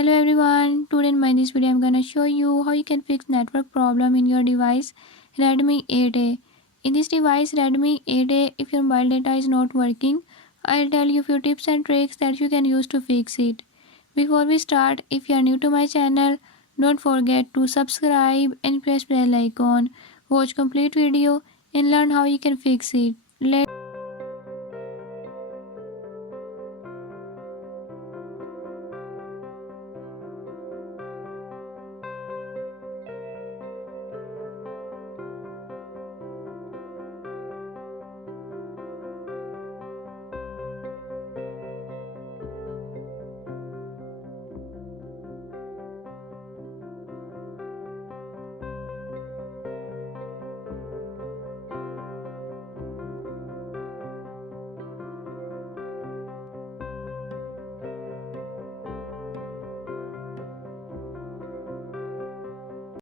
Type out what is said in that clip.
Hello everyone, today in my this video I'm gonna show you how you can fix network problem in your device Redmi 8A. In this device Redmi 8A, if your mobile data is not working, I'll tell you few tips and tricks that you can use to fix it. Before we start, if you are new to my channel, don't forget to subscribe and press bell icon. Watch complete video and learn how you can fix it.